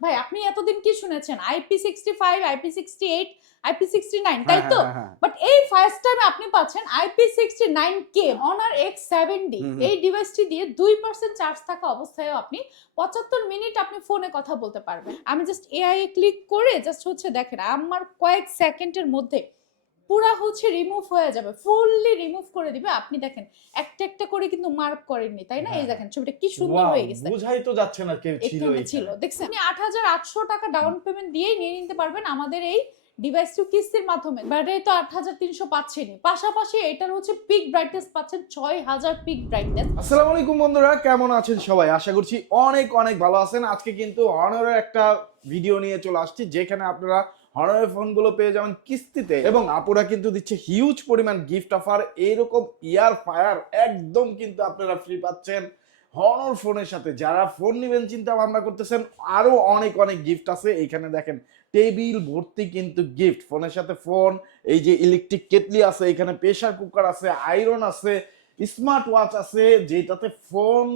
ভাই আপনি এতদিন কি শুনেছেন IP sixty five IP sixty eight IP sixty nine তাই তো। বাট এই ফার্স্ট টাইম আপনি পাচ্ছেন আইপি সিক্সটি নাইন কে অনার এক্স সেভেন ডি হুম, হুম। এই ডিভাইসটি দিয়ে দুই পার্সেন্ট চার্জ থাকা অবস্থায়ও আপনি পঁচাত্তর মিনিট আপনি ফোনে কথা বলতে পারবেন আমি জাস্ট এআই ক্লিক করে জাস্ট হচ্ছে দেখেন আমার কয়েক সেকেন্ডের মধ্যে পুরা হচ্ছে রিমুভ হয়ে যাবে ফুললি রিমুভ করে দিবে। আপনি দেখেন একটা একটা করে কিন্তু মার্ক করেননি তাই না? এই হ্যাঁ। দেখেন ছবিটা কি সুন্দর হয়ে গেছে। বুঝাই তো যাচ্ছে না কেউ ছিল এইখানে। ছিল। দেখছেন আপনি আট হাজার আটশো টাকা ডাউন পেমেন্ট দিয়েই নিয়ে নিতে পারবেন আমাদের এই ডিভাইস টু কিস্তির মাধ্যমে। ব্যাটারি তো আট হাজার তিনশো পাশাপাশি এটার হচ্ছে পিক ব্রাইটনেস পাচ্ছেন ছয় হাজার পিক ব্রাইটনেস আসসালামু আলাইকুম বন্ধুরা কেমন আছেন সবাই? আশা করছি অনেক অনেক ভালো আছেন। আজকে কিন্তু হনরের একটা ভিডিও নিয়ে চলে আসছি যেখানে আপনারা হনরের ফোনগুলো পেয়ে যাবেন কিস্তিতে। এবং আপুরা কিন্তু দিচ্ছে হিউজ পরিমাণ গিফট অফার এইরকম ইয়ার ফায়ার একদম কিন্তু আপনারা ফ্রি পাচ্ছেন হনর ফোনের সাথে। যারা ফোন নেবেন, চিন্তা ভাবনা করতেছেন, আরও অনেক অনেক গিফট আছে। এখানে দেখেন টেবিল ভর্তি কিন্তু গিফট ফোনের সাথে ফোন এই যে ইলেকট্রিক কেটলি আছে, এখানে প্রেসার কুকার আছে আয়রন আছে স্মার্ট ওয়াচ আছে যেটাতে ফোন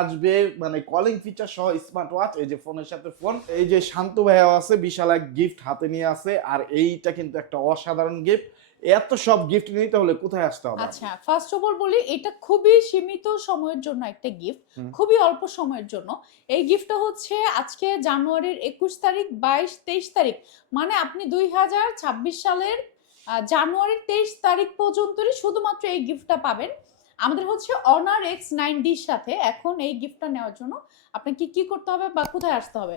আসবে মানে কলিং ফিচার সহ স্মার্ট ওয়াচ এই যে ফোনের সাথে ফোন। এই যে শান্ত ভাইয়া আছে বিশাল এক গিফট হাতে নিয়ে আছে আর এইটা কিন্তু একটা অসাধারণ গিফট এত সব গিফট নিতে হলে কোথায় আসতে হবে? আচ্ছা ফার্স্ট অফ অল বলি এটা খুবই সীমিত সময়ের জন্য একটা গিফট খুবই অল্প সময়ের জন্য। এই গিফটটা হচ্ছে আজকে জানুয়ারির একুশ তারিখ বাইশ তেইশ তারিখ। মানে আপনি দুই হাজার ছাব্বিশ সালের জানুয়ারির তেইশ তারিখ পর্যন্তই শুধুমাত্র এই গিফটটা পাবেন। আমাদের হচ্ছে অনার এক্স নাইন ডির সাথে এখন এই গিফটটা নেওয়ার জন্য আপনাকে কি করতে হবে বা কোথায় আসতে হবে?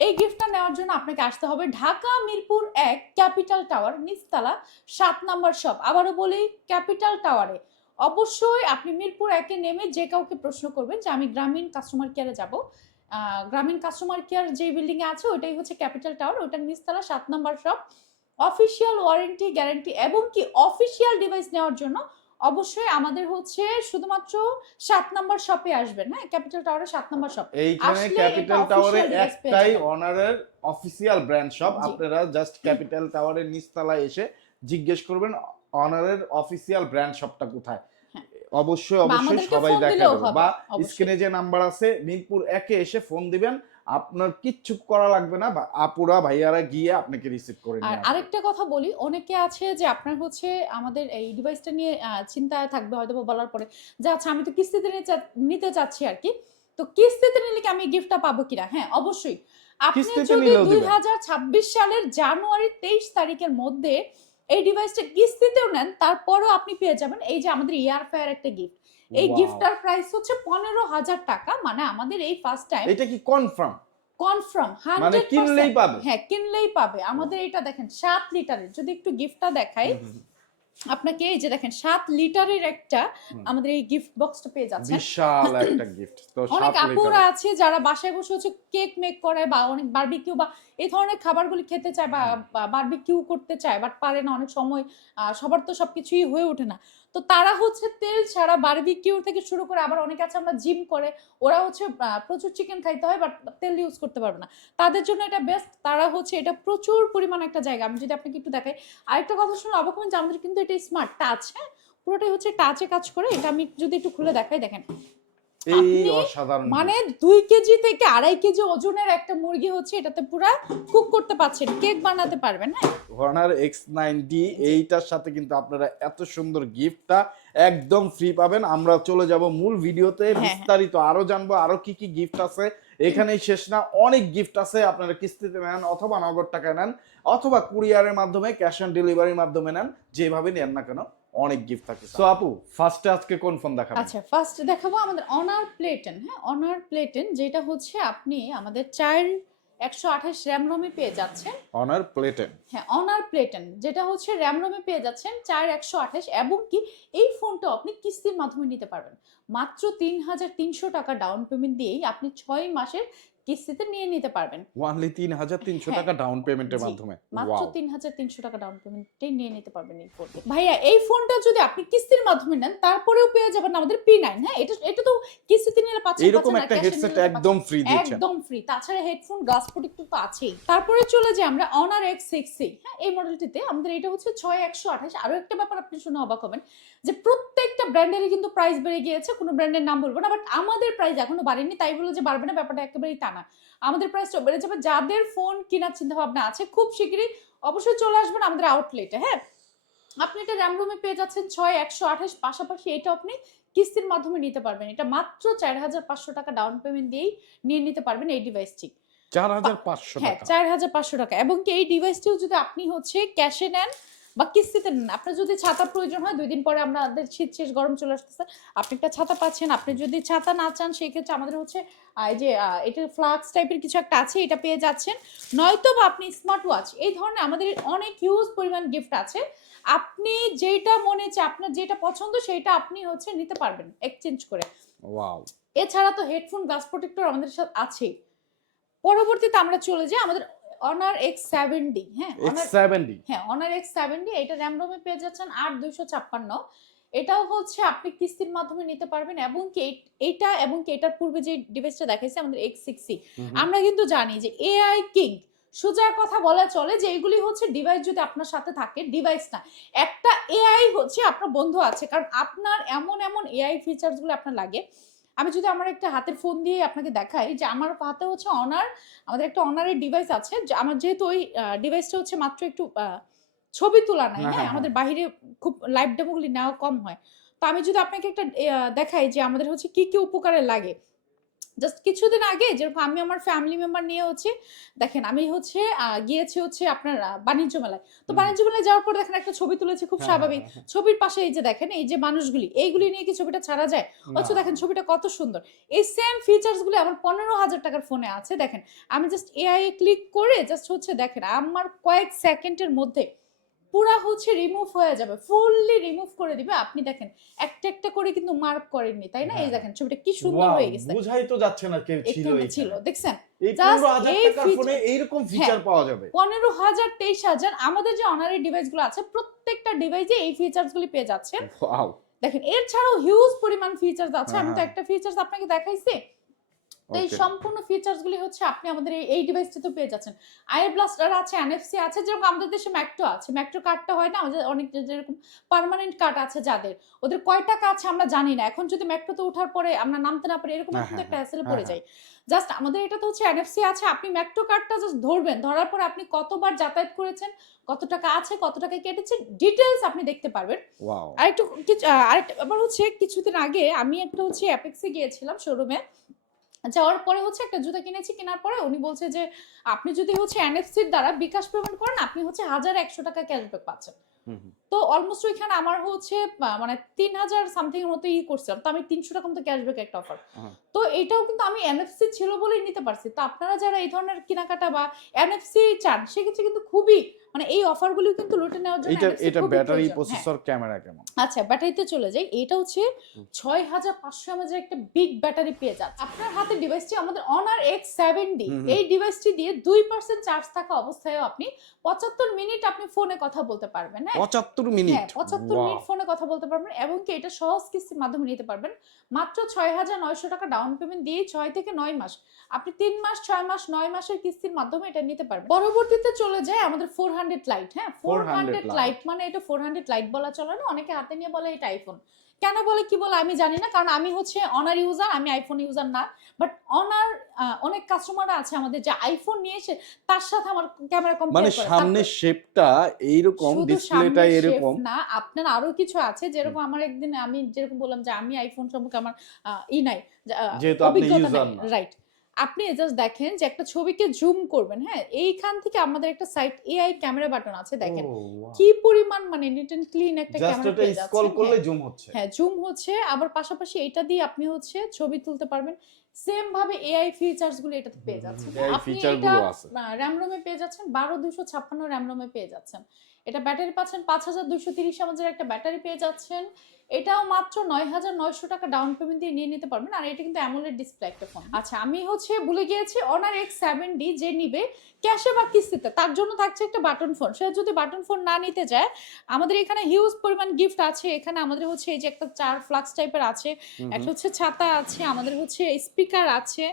এই গিফটটা নেওয়ার জন্য আপনাকে আসতে হবে ঢাকা মিরপুর এক ক্যাপিটাল টাওয়ার, নিচতলা সাত নাম্বার শপ আবারও বলি, ক্যাপিটাল টাওয়ারে অবশ্যই আপনি মিরপুর একে নেমে যে কাউকে প্রশ্ন করবেন যে, আমি গ্রামীণ কাস্টমার কেয়ারে যাব। গ্রামীণ কাস্টমার কেয়ার যে বিল্ডিং এ আছে, ওইটাই হচ্ছে ক্যাপিটাল টাওয়ার। ওইটার নিচতলা সাত number shop official warranty guarantee এবং কি অফিসিয়াল ডিভাইস নেওয়ার জন্য অবশ্যই আমাদের হচ্ছে শুধুমাত্র সাত নাম্বার শপে আসবেন হ্যাঁ? ক্যাপিটাল টাওয়ারের সাত নাম্বার শপ এইখানে ক্যাপিটাল টাওয়ারে একটাই অনারের অফিসিয়াল ব্র্যান্ড শপ আপনারা জাস্ট ক্যাপিটাল টাওয়ারের নিচতলায় এসে জিজ্ঞেস করবেন অনারের অফিসিয়াল ব্র্যান্ড শপটা কোথায়? হ্যাঁ। অবশ্যই অবশ্যই সবাই দেখা দেবে বা। স্ক্রিনে যে নাম্বার আছে মিরপুর একে এসে ফোন দিবেন আপনার কিচ্ছু করা লাগবে না আপুরা ভাইয়ারা গিয়ে আপনাকে রিসিভ করে আর আরেকটা কথা বলি অনেকে আছে যে আপনার হচ্ছে আমাদের এই ডিভাইসটা নিয়ে চিন্তায় থাকবে হয়তো বলার পরে যে আচ্ছা আমি তো কিস্তিতে নিতে চাচ্ছি আর কি তো কিস্তিতে নিলে কি আমি গিফটটা পাবো কিনা? হ্যাঁ অবশ্যই। আপনি যদি দুই হাজার ছাব্বিশ সালের জানুয়ারি তেইশ তারিখের মধ্যে এই ডিভাইসটা কিস্তিতেও নেন তারপরও আপনি পেয়ে যাবেন এই যে আমাদের ইয়ার ফায়ার একটা গিফট এই. গিফটটার প্রাইস হচ্ছে পনেরো হাজার টাকা মানে আমাদের এই ফার্স্ট টাইম এটা কি কনফার্ম কনফার্ম মানে কিনলেই পাবে? হ্যাঁ কিনলেই পাবে। আমাদের এটা দেখেন সাত লিটারের যদি একটু গিফটটা দেখাই আপনাকে এই যে দেখেন সাত লিটারের একটা আমাদের এই গিফট বক্সটা পেয়ে যাচ্ছেন। বিশাল একটা গিফট তো অনেক আপুরা আছে যারা বাসায় বসে হচ্ছে কেক মেক করে বা অনেক বারবিকিউ বা এই ধরনের খাবারগুলি খেতে চায় বা বারবিকিউ করতে চায় বাট পারে না অনেক সময় সবার তো সবকিছুই হয়ে ওঠে না। তো তারা হচ্ছে তেল ছাড়া বারবিকিউ থেকে শুরু করে আবার অনেকে আছে আমরা জিম করে ওরা হচ্ছে প্রচুর চিকেন খাইতে হয় বাট তেল ইউজ করতে পারবে না। তাদের জন্য এটা বেস্ট তারা হচ্ছে এটা প্রচুর পরিমাণ একটা জায়গা। আমি যদি আপনাকে একটু দেখাই আরেকটা কথা শুনে অবাক যে আমাদের কিন্তু এটা স্মার্ট টাচ হ্যাঁ? পুরোটাই হচ্ছে টাচে কাজ করে এটা আমি যদি একটু খুলে দেখাই দেখেন। মানে দুই কেজি থেকে আড়াই কেজি ওজনের একটা মুরগি হচ্ছে এটাতে পুরা কুক করতে পারছেন কেক বানাতে পারবেন হ্যাঁ? হর্নার এক্স নাইনটি এইটার সাথে কিন্তু আপনারা এত সুন্দর গিফটটা একদম ফ্রি পাবেন। আমরা চলে যাব মূল ভিডিওতে হ্যাঁ। বিস্তারিত আরও জানব আরও কি কি গিফট আছে এখানেই শেষ না। অনেক গিফট আছে আপনারা কিস্তিতে নেন অথবা নগদ টাকা নেন অথবা কুরিয়ারের মাধ্যমে ক্যাশ অন ডেলিভারির মাধ্যমে নেন যেভাবে নেন না কেন অনেক গিফট থাকে সো আপু ফার্স্টে আজকে কোন ফোন দেখাবো আচ্ছা ফার্স্ট দেখাবো আমাদের অনার প্লেটেন হ্যাঁ? অনার প্লেটেন যেটা হচ্ছে আপনি আমাদের চার একশো আঠাশ র্যাম রোমে পেয়ে যাচ্ছেন। অনার প্লেটেন হ্যাঁ অনার প্লেটেন যেটা হচ্ছে র্যাম রোমে পেয়ে যাচ্ছেন চার একশো আঠাশ এবং কি এই ফোনটা আপনি কিস্তির মাধ্যমে নিতে পারবেন। মাত্র তিন হাজার তিনশো টাকা ডাউন পেমেন্ট দিয়েই আপনি ছয় মাসের কিস্তিতে নিয়ে নিতে পারবেন। ওয়ানলি তিন হাজার তিনশো হ্যাঁ। টাকা ডাউন পেমেন্টের মাধ্যমে। মাত্র তিন হাজার তিনশো টাকা ডাউন পেমেন্টে নিয়ে নিতে পারবেন এই ফোনটি ভাইয়া এই ফোনটা যদি আপনি কিস্তির মাধ্যমে নেন তারপরেও পেয়ে যাবেন আমাদের পি নাইন হ্যাঁ? এটা এটা তো কিস্তিতে নিলে পাচ্ছেন না, একটা হেডসেট একদম ফ্রি দিচ্ছেন। একদম ফ্রি তাছাড়া হেডফোন গ্লাস প্রোটেক্টর তো আছেই। তারপরে চলে যাই আমরা অনার এক্স সিক্সটি হ্যাঁ? এই মডেলটিতে আমাদের এটা হচ্ছে ছয় একশো আঠাশ। আরও একটা ব্যাপার আপনি শুনে অবাক হবেন যে প্রত্যেকটা ব্র্যান্ডেরই কিন্তু প্রাইস বেড়ে গিয়েছে কোনো ব্র্যান্ডের নাম বলব না বাট আমাদের প্রাইস এখনও বাড়েনি তাই বলে যে বাড়বে না ব্যাপারটা একেবারেই তা না। আমাদের প্রাইসটা বেড়ে যাবে। যাদের ফোন কেনার চিন্তা ভাবনা আছে খুব শীঘ্রই অবশ্যই চলে আসবেন আমাদের আউটলেটে হ্যাঁ? আপনি এটা র্যাম রুমে পেয়ে যাচ্ছেন ছয় একশো আঠাশ পাশাপাশি এটা আপনি কিস্তির মাধ্যমে নিতে পারবেন। এটা মাত্র চার হাজার পাঁচশো টাকা ডাউন পেমেন্ট দিয়েই নিয়ে নিতে পারবেন এই ডিভাইসটি চার হাজার পাঁচশো হ্যাঁ চার হাজার পাঁচশো টাকা। এবং কি এই ডিভাইসটিও যদি আপনি হচ্ছে ক্যাশে নেন বা কিস্তিতে নেন। আপনার যদি ছাতা প্রয়োজন হয় দুই দিন পরে আমাদের শীত শেষ গরম চলে আসতেছে। আপনি একটা ছাতা পাচ্ছেন আপনি যদি ছাতা না চান সেই ক্ষেত্রে আমাদের হচ্ছে এই যে এটা ফ্লাক্স টাইপের কিছু একটা আছে এটা পেয়ে যাচ্ছেন। নয়তো বা আপনি স্মার্ট ওয়াচ এই ধরনের আমাদের অনেক হিউজ পরিমাণ গিফট আছে। আপনি যেটা মনে হচ্ছে আপনার যেটা পছন্দ সেটা আপনি হচ্ছে নিতে পারবেন এক্সচেঞ্জ করে। ওয়াও এছাড়া তো হেডফোন গ্লাস প্রোটেক্টর আমাদের সাথে আছেই। পরবর্তীতে আমরা চলে যাই আমাদের অনার এক্স সেভেন ডি হ্যাঁ এক্স সেভেন্টি হ্যাঁ অনার এক্স সেভেন ডি এটা র্যাম রোমে পেয়ে যাচ্ছেন আট দুইশো ছাপ্পান্ন। এটাও হচ্ছে আপনি কিস্তির মাধ্যমে নিতে পারবেন এবং কি এইটা এবং কি এটার পূর্বে যে ডিভাইসটা দেখাইছে আমাদের এক্স সিক্সি আমরা কিন্তু জানি যে এআই কিং সোজা কথা বলা চলে যে এগুলি হচ্ছে ডিভাইস যদি আপনার সাথে থাকে ডিভাইস না। একটা এআই হচ্ছে আপনার বন্ধু আছে কারণ আপনার এমন এমন এআই ফিচার্সগুলো আপনার লাগে আমি যদি আমার একটা হাতের ফোন দিয়ে আপনাকে দেখাই যে আমার হাতে হচ্ছে অনার আমাদের একটা অনারের ডিভাইস আছে। যে আমার যেহেতু ওই ডিভাইসটা হচ্ছে মাত্র একটু আহ, ছবি তোলা নাই হ্যাঁ, হ্যাঁ? হ্যাঁ, আমাদের বাহিরে খুব লাইভ ডেমোগুলি নেওয়া কম হয়। তো আমি যদি আপনাকে একটা দেখাই যে আমাদের হচ্ছে কি কি উপকারে লাগে জাস্ট কিছুদিন আগে যেরকম আমি আমার ফ্যামিলি মেম্বার নিয়ে হচ্ছে দেখেন আমি হচ্ছে গিয়েছি হচ্ছে আপনার বাণিজ্য মেলায়। তো বাণিজ্য মেলায় যাওয়ার পর দেখেন একটা ছবি তুলেছি খুব হ্যাঁ, স্বাভাবিক। ছবির পাশে এই যে দেখেন এই যে মানুষগুলি এইগুলি নিয়ে কি ছবিটা ছাড়া যায়? অথচ দেখেন ছবিটা কত সুন্দর। এই সেম ফিচার্সগুলো আমার পনেরো হাজার টাকার ফোনে আছে। দেখেন আমি জাস্ট এআই ক্লিক করে জাস্ট হচ্ছে দেখেন আমার কয়েক সেকেন্ডের মধ্যে পুরা হচ্ছে রিমুভ হয়ে যাবে ফুললি রিমুভ করে দিবে। আপনি দেখেন একটা একটা করে কিন্তু মার্ক করেননি তাই না? এই হ্যাঁ। দেখেন ছবিটা কি সুন্দর হয়ে গেছে। বুঝাই তো যাচ্ছে না কেউ ছিল ছিল দেখছেন? হাজার আমাদের যে অনারি ডিভাইসগুলো আছে প্রত্যেকটা ডিভাইসে এই ফিচার্স গুলি পেয়ে যাচ্ছে দেখেন এর ছাড়াও হিউজ পরিমাণ ফিচার্স আছে। আমি তো হ্যাঁ। একটা ফিচার্স আপনাকে দেখাইছি। তো এই সম্পূর্ণ ফিচার্স গুলি হচ্ছে আপনি আমাদের এই- এই ডিভাইসটিতে পেয়ে যাচ্ছেন। আই ব্লাস্টার আছে এনএফসি আছে যেরকম আমাদের দেশে ম্যাক্টো আছে। ম্যাক্টো কার্ডটা হয় না আমাদের অনেক যেরকম পার্মানেন্ট কার্ড আছে যাদের। ওদের কয় টাকা আছে আমরা জানি না। এখন যদি ম্যাক্টোতে ওঠার পরে আমরা নামতে না পারি এরকম হ্যাঁ, কিন্তু হ্যাঁ, একটা হ্যাসেলে হ্যাঁ, পড়ে হ্যাঁ। যাই। জাস্ট আমাদের এটা তো হচ্ছে এনএফসি আছে আপনি ম্যাক্টো কার্ডটা জাস্ট ধরবেন ধরার পরে আপনি কতবার যাতায়াত করেছেন কত টাকা আছে কত টাকা কেটেছে ডিটেলস আপনি দেখতে পারবেন। ওয়াও আরেকটু আরেকটা আবার হচ্ছে কিছুদিন আগে আমি একটা হচ্ছে অ্যাপেক্সে গিয়েছিলাম শোরুমে যাওয়ার পরে হচ্ছে একটা জুতা কিনেছি, কেনার পরে উনি বলছে যে, আপনি যদি হচ্ছে এনএফসির দ্বারা বিকাশ পেমেন্ট করেন, আপনি হচ্ছে হাজার একশো টাকা ক্যাশব্যাক পাচ্ছেন। তো অলমোস্ট ওইখানে আমার হচ্ছে মানে তিন হাজার সামথিং মতো ই করছিলাম। তো আমি তিনশো টাকা মতো ক্যাশব্যাক একটা অফার। তো এটাও কিন্তু আমি এনএফসি ছিল বলেই নিতে পারছি। তো আপনারা যারা এই ধরনের কেনাকাটা বা এনএফসি চান সেক্ষেত্রে কিন্তু খুবই মানে এই অফারগুলো কিন্তু লুটে নেওয়ার জন্য এটা এটা ব্যাটারি। প্রসেসর ক্যামেরা কেমন? আচ্ছা ব্যাটারিতে চলে যাই। এটা হচ্ছে হুম। ছয় হাজার পাঁচশো এমএজের একটা বিগ ব্যাটারি পেয়ে যাচ্ছে। আপনার হাতে ডিভাইসটি আমাদের অনার এক্স সেভেন ডি হুম হুম। এই ডিভাইসটি দিয়ে দুই পার্সেন্ট চার্জ থাকা অবস্থায়ও আপনি পঁচাত্তর মিনিট আপনি ফোনে কথা বলতে পারবেন হ্যাঁ? পঁচাত্তর মিনিট। হ্যাঁ পঁচাত্তর মিনিট ফোনে কথা বলতে পারবেন এবং কি এটা সহজ কিস্তির মাধ্যমে নিতে পারবেন। মাত্র ছয় হাজার নয়শো টাকা ডাউন পেমেন্ট দিয়ে ছয় থেকে নয় মাস আপনি তিন মাস ছয় মাস নয় মাসের কিস্তির মাধ্যমে এটা নিতে পারবেন। পরবর্তীতে চলে যায় আমাদের ফোর হান্ড্রেড লাইট হ্যাঁ? ফোর হান্ড্রেড লাইট মানে এটা ফোর হান্ড্রেড লাইট বলা চলে না অনেকে হাতে নিয়ে বলে এটা আইফোন কেন বলে কি বলে আমি জানি না। কারণ আমি হচ্ছে অনার ইউজার আমি আইফোন ইউজার না। বাট অনার অনেক কাস্টমার আছে আমাদের যে আইফোন নিয়ে এসে তার সাথে আমার ক্যামেরা মানে কম্পেয়ার করে সামনের শেপটা এইরকম রকম ডিসপ্লেটা এরকম। না আপনার আরও কিছু আছে। যেরকম আমার একদিন আমি যেরকম বললাম যে আমি আইফোন সম্পর্কে আমার ই নাই। যেহেতু আপনি ইউজার না। রাইট আপনি জাস্ট দেখেন যে একটা ছবিকে জুম করবেন হ্যাঁ? এইখান থেকে আমাদের একটা সাইট এআই ক্যামেরা বাটন আছে দেখেন। কি পরিমাণ মানে নিট এন্ড ক্লিন একটা ক্যামেরা পেয়ে স্ক্রল যাচ্ছেন করলে হ্যাঁ। জুম হচ্ছে। হ্যাঁ জুম হচ্ছে আবার পাশাপাশি এটা দিয়ে আপনি হচ্ছে ছবি তুলতে পারবেন। সেম ভাবে এআই ফিচার্সগুলো এটাতে পেয়ে যাচ্ছেন। আপনি এটা র্যাম রোমে পেয়ে যাচ্ছেন বারো দুশো ছাপ্পান্ন র্যাম রোমে পেয়ে যাচ্ছেন। এটা ব্যাটারি পাচ্ছেন পাঁচ হাজার দুশো তিরিশ আমাদের একটা ব্যাটারি পেয়ে যাচ্ছেন। এটাও মাত্র নয় হাজার নয়শো টাকা ডাউন পেমেন্ট দিয়ে নিয়ে নিতে পারবেন। আর এটা কিন্তু অ্যামোলেড ডিসপ্লে একটা ফোন আচ্ছা আমি হচ্ছে ভুলে গিয়েছি অনার এক্স সেভেন ডি যে নিবে ক্যাশে বা কিস্তিতে তার জন্য থাকছে একটা বাটন ফোন সে যদি বাটন ফোন না নিতে যায় আমাদের এখানে হিউজ পরিমাণ গিফট আছে। এখানে আমাদের হচ্ছে এই যে একটা চার ফ্লাক্স টাইপের আছে একটা হচ্ছে ছাতা আছে আমাদের হচ্ছে স্পিকার আছে।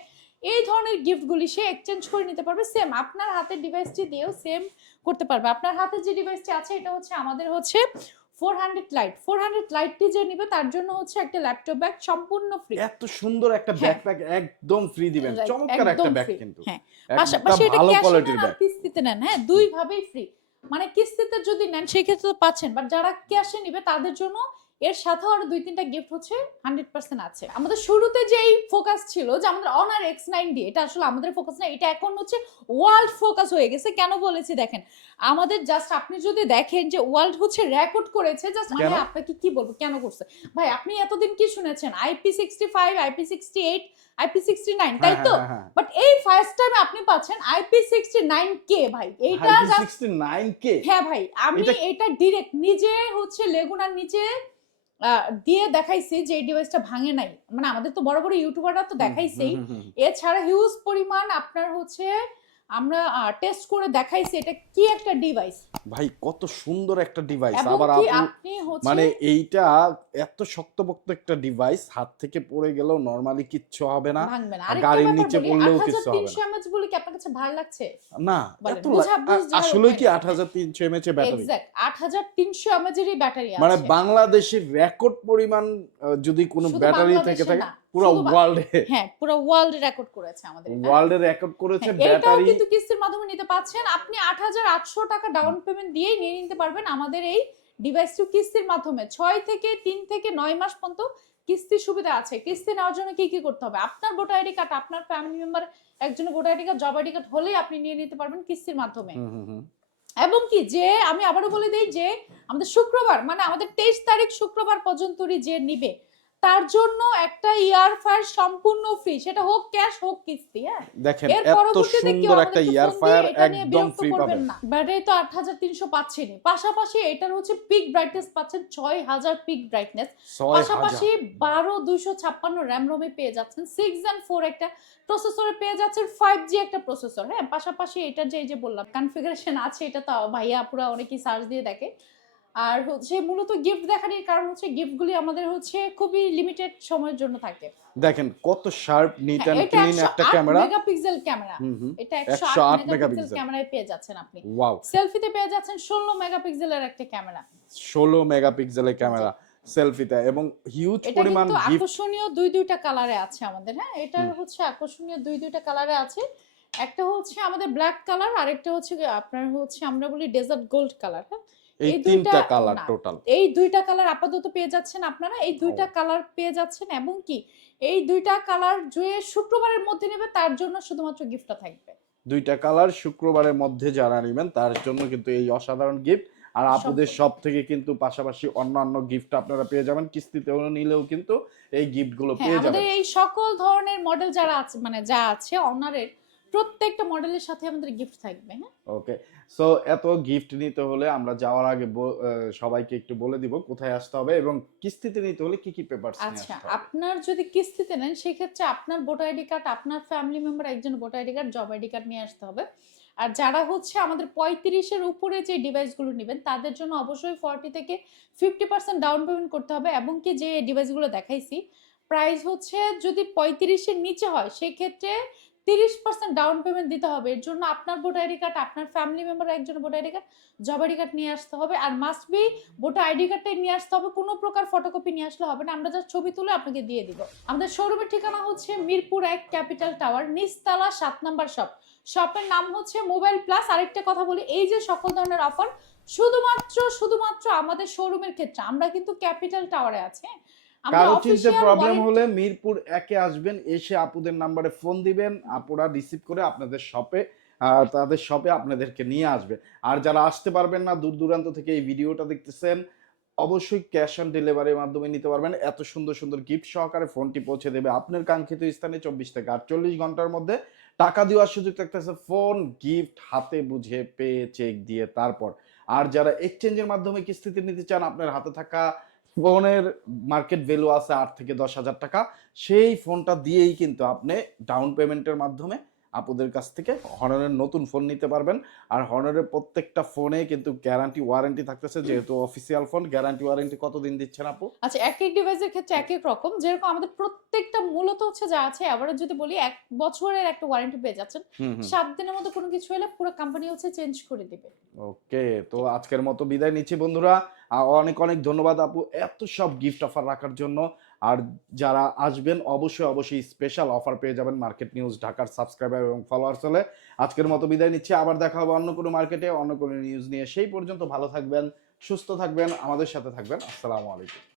এই ধরনের গিফটগুলি সে এক্সচেঞ্জ করে নিতে পারবে। সেম আপনার হাতের ডিভাইসটি দিয়েও সেম করতে পারবে। আপনার হাতে যে ডিভাইসটি আছে এটা হচ্ছে আমাদের হচ্ছে four hundred light four hundred লাইটটি যে নিবে তার জন্য হচ্ছে একটা ল্যাপটপ ব্যাগ সম্পূর্ণ ফ্রি এত সুন্দর একটা। ব্যাকপ্যাক একদম ফ্রি দিবেন। চমৎকার একটা ব্যাগ কিন্তু। হ্যাঁ। পাশাপাশি এটা ক্যাশ আর কিস্তিতে নেন। হ্যাঁ দুই ভাবেই ফ্রি মানে কিস্তিতে যদি নেন সেক্ষেত্রে তো পাচ্ছেন। বাট যারা ক্যাশে নিবে তাদের জন্য এর সাথে আরও দুই তিনটা গিফট হচ্ছে হান্ড্রেড পার্সেন্ট আছে। আমাদের শুরুতে যেই ফোকাস ছিল যে আমাদের অনার এক্স নাইন ডি এটা আসলে আমাদের ফোকাস না এটা এখন হচ্ছে ওয়ার্ল্ড ফোকাস হয়ে গেছে কেন বলেছি দেখেন? আমাদের জাস্ট আপনি যদি দেখেন যে ওয়ার্ল্ড হচ্ছে রেকর্ড করেছে জাস্ট? মানে আপনাকে কি বলব কেন করছে? ভাই আপনি এতদিন কি শুনেছেন? IP sixty five IP sixty eight IP sixty nine তাই তো? বাট এই ফার্স্ট টাইম আপনি পাচ্ছেন আইপি সিক্সটি নাইন কে ভাই। এইটা হ্যাঁ ভাই আমি এটা- ডিরেক্ট নিজে হচ্ছে লেগুনার নিচে দিয়ে দেখাইছি যে এই ডিভাইসটা ভাঙে নাই। মানে আমাদের তো বড় বড় ইউটিউবাররা তো দেখাইছেই। এছাড়া হিউজ পরিমাণ আপনার হচ্ছে আমরা টেস্ট করে দেখাইছি এটা কি একটা ডিভাইস ভাই কত সুন্দর একটা ডিভাইস আবার আপনি মানে এইটা এত শক্তপোক্ত একটা ডিভাইস হাত থেকে পড়ে গেলেও নরমালি কিচ্ছু হবে না। আর গাড়ির নিচে পড়লেও কিচ্ছু হবে না। mAh বলে কি আপনার কাছে ভালো লাগছে? না আসলে কি উপায় আট হাজার তিনশো এমএচ এর ব্যাটারি আট হাজার তিনশো এমএজেরই ব্যাটারি মানে আছে। বাংলাদেশের রেকর্ড পরিমাণ যদি কোনো ব্যাটারি থেকে থাকে পুরো ওয়ার্ল্ডে হ্যাঁ পুরো ওয়ার্ল্ড রেকর্ড করেছে আমাদের ওয়ার্ল্ডে রেকর্ড করেছে ব্যাটারি কিন্তু কিস্তির মাধ্যমে নিতে পাচ্ছেন। আপনি আট হাজার আটশো টাকা ডাউন পেমেন্ট দিয়েই নিয়ে নিতে পারবেন আমাদের এই ডিভাইসটি কিস্তির মাধ্যমে। ছয় থেকে তিন থেকে নয় মাস পর্যন্ত কিস্তির সুবিধা আছে। কিস্তি নেওয়ার জন্য কি কি করতে হবে? আপনার ভোটার আইডি কার্ড আপনার ফ্যামিলি মেম্বার একজনের voter ID card job ID card হলেই আপনি নিয়ে নিতে পারবেন কিস্তির মাধ্যমে। এবং কি যে আমি আবারও বলে দিই যে আমাদের শুক্রবার মানে আমাদের তেইশ তারিখ শুক্রবার পর্যন্তই যে নিবে তার জন্য একটা ইয়ার ফায়ার সম্পূর্ণ ফ্রি সেটা হোক ক্যাশ হোক কিস্তি হ্যাঁ? দেখেন এত সুন্দর একটা ইয়ার ফায়ার একদম ফ্রি পাবেন। ব্যাটারি তো আট হাজার তিনশো পাচ্ছেনই। পাশাপাশি এটার হচ্ছে পিক ব্রাইটনেস পাচ্ছেন ছয় হাজার পিক ব্রাইটনেস পাশাপাশি হাজার। বারো দুইশো ছাপ্পান্ন র্যাম রোমে পেয়ে যাচ্ছেন। সিক্স অ্যান্ড ফোর একটা প্রসেসরে পেয়ে যাচ্ছেন। ফাইভ জি একটা প্রসেসর হ্যাঁ? পাশাপাশি এটা যে এই যে বললাম কনফিগারেশন আছে এটা তো ভাইয়া পুরো অনেকেই সার্চ দিয়ে দেখে। আর হচ্ছে মূলত গিফট দেখানোর কারণ হচ্ছে গিফটগুলি আমাদের হচ্ছে খুবই লিমিটেড সময়ের জন্য থাকে। দেখেন কত শার্প নিট এন্ড ক্লিন একটা ক্যামেরা মেগাপিক্সেল ক্যামেরা এটা 108 একশো আট মেগাপিক্সেল ক্যামেরায় পেয়ে যাচ্ছেন আপনি। ওয়াও সেলফিতে পেয়ে যাচ্ছেন ষোলো মেগাপিক্সেলের একটা ক্যামেরা ষোলো মেগাপিক্সেলের ক্যামেরা সেলফিতে এবং হিউজ এটা পরিমাণ আকর্ষণীয় দুই দুইটা কালারে আছে আমাদের হ্যাঁ? এটা হচ্ছে আকর্ষণীয় দুই দুইটা কালারে আছে। একটা হচ্ছে আমাদের ব্ল্যাক কালার আরেকটা হচ্ছে আপনার হচ্ছে আমরা বলি ডেজার্ট গোল্ড কালার হ্যাঁ? এই তিনটা কালার টোটাল এই দুইটা কালার আপাতত পেয়ে যাচ্ছেন আপনারা এই দুইটা কালার পেয়ে যাচ্ছেন এবং কি এই দুইটা কালার যে শুক্রবারের মধ্যে নেবে তার জন্য শুধুমাত্র গিফটটা থাকবে। দুইটা কালার শুক্রবারের মধ্যে যারা নেবেন তার জন্য কিন্তু এই অসাধারণ গিফট আর আপুদের সব থেকে কিন্তু পাশাপাশি অন্যান্য গিফট আপনারা পেয়ে যাবেন কিস্তিতে নিলেও কিন্তু এই গিফটগুলো হ্যাঁ পেয়ে আমাদের যাবেন। এই সকল ধরনের মডেল যারা আছে মানে যা আছে অনারের প্রত্যেকটা মডেলের সাথে আমাদের গিফট থাকবে হ্যাঁ? ওকে সো এত গিফট নিতে হলে আমরা যাওয়ার আগে সবাইকে একটু বলে দিব কোথায় আসতে হবে এবং কিস্তিতে নিতে হলে কি কি পেপারস আচ্ছা আপনার যদি কিস্তিতে নেন সেক্ষেত্রে আপনার ভোটার আইডি কার্ড আপনার ফ্যামিলি মেম্বার একজন voter ID card job ID card নিয়ে আসতে হবে। আর যারা হচ্ছে আমাদের পঁয়ত্রিশের উপরে যে ডিভাইসগুলো নেবেন তাদের জন্য অবশ্যই ফর্টি থেকে ফিফটি পার্সেন্ট ডাউন পেমেন্ট করতে হবে এবং কি যে ডিভাইসগুলো দেখাইছি প্রাইস হচ্ছে যদি পঁয়ত্রিশের নিচে হয় সেক্ষেত্রে তিরিশ পার্সেন্ট ডাউন পেমেন্ট দিতে হবে। এর জন্য আপনার ভোটার আইডি কার্ড আপনার ফ্যামিলি মেম্বার একজন voter ID card job ID card নিয়ে আসতে হবে। আর মাস্ট বি ভোটার আইডি কার্ডটাই নিয়ে আসতে হবে। কোনো প্রকার ফটোকপি নিয়ে আসলে হবে না। আমরা যা ছবি তুলে আপনাকে দিয়ে দিব। আমাদের শোরুমের ঠিকানা হচ্ছে মিরপুর এক ক্যাপিটাল টাওয়ার, নিচতলা সাত নাম্বার শপ শপের নাম হচ্ছে মোবাইল প্লাস। আরেকটা কথা বলি, এই যে সকল ধরনের অফার শুধুমাত্র শুধুমাত্র আমাদের শোরুমের ক্ষেত্রে, আমরা কিন্তু ক্যাপিটাল টাওয়ারে আছি হ্যাঁ? কারও চিনতে প্রবলেম হলে মিরপুর একে আসবেন এসে আপুদের নাম্বারে ফোন দিবেন আপুরা রিসিভ করে আপনাদের শপে তাদের শপে আপনাদেরকে নিয়ে আসবে আর যারা আসতে পারবেন না দূর দূরান্ত থেকে এই ভিডিওটা দেখতেছেন অবশ্যই ক্যাশ অন ডেলিভারির মাধ্যমে নিতে পারবেন। এত সুন্দর সুন্দর গিফট সহকারে ফোনটি পৌঁছে দেবে আপনার কাঙ্ক্ষিত স্থানে চব্বিশ থেকে আটচল্লিশ ঘণ্টার মধ্যে। টাকা দেওয়ার সুযোগ থাকতেছে ফোন গিফট হাতে বুঝে পেয়ে চেক দিয়ে তারপর। আর যারা এক্সচেঞ্জের মাধ্যমে কিস্তিতে নিতে চান আপনার হাতে থাকা ফোনের মার্কেট ভ্যালু আছে আট থেকে দশ হাজার টাকা, সেই ফোনটা দিয়েই কিন্তু আপনি ডাউন পেমেন্টের মাধ্যমে আপুদের কাছ থেকে হনারের নতুন ফোন নিতে পারবেন। আর হনারের প্রত্যেকটা ফোনে কিন্তু গ্যারান্টি ওয়ারেন্টি থাকতেছে যেহেতু অফিসিয়াল ফোন গ্যারান্টি ওয়ারেন্টি কতদিন দিচ্ছেন আপু? আচ্ছা এক এক ডিভাইসের ক্ষেত্রে এক এক রকম। যেরকম আমাদের প্রত্যেকটা মূলত হচ্ছে যা আছে এবারে যদি বলি এক বছরের একটা ওয়ারেন্টি পেয়ে যাচ্ছেন। সাত দিনের মধ্যে কোনো কিছু হলে পুরো কোম্পানি হচ্ছে চেঞ্জ করে দিবে। ওকে তো আজকের মতো বিদায় নিচ্ছি বন্ধুরা। অনেক অনেক ধন্যবাদ আপু এত সব গিফট অফার রাখার জন্য। আর যারা আসবেন, অবশ্যই অবশ্যই স্পেশাল অফার পেয়ে যাবেন মার্কেট নিউজ ঢাকার সাবস্ক্রাইবার এবং ফলোয়ার্স হলে। আজকের মতো বিদায় নিচ্ছি। আবার দেখা হবে অন্য কোনো মার্কেটে অন্য কোনো নিউজ নিয়ে। সেই পর্যন্ত ভালো থাকবেন, সুস্থ থাকবেন, আমাদের সাথে থাকবেন। আসসালামু আলাইকুম।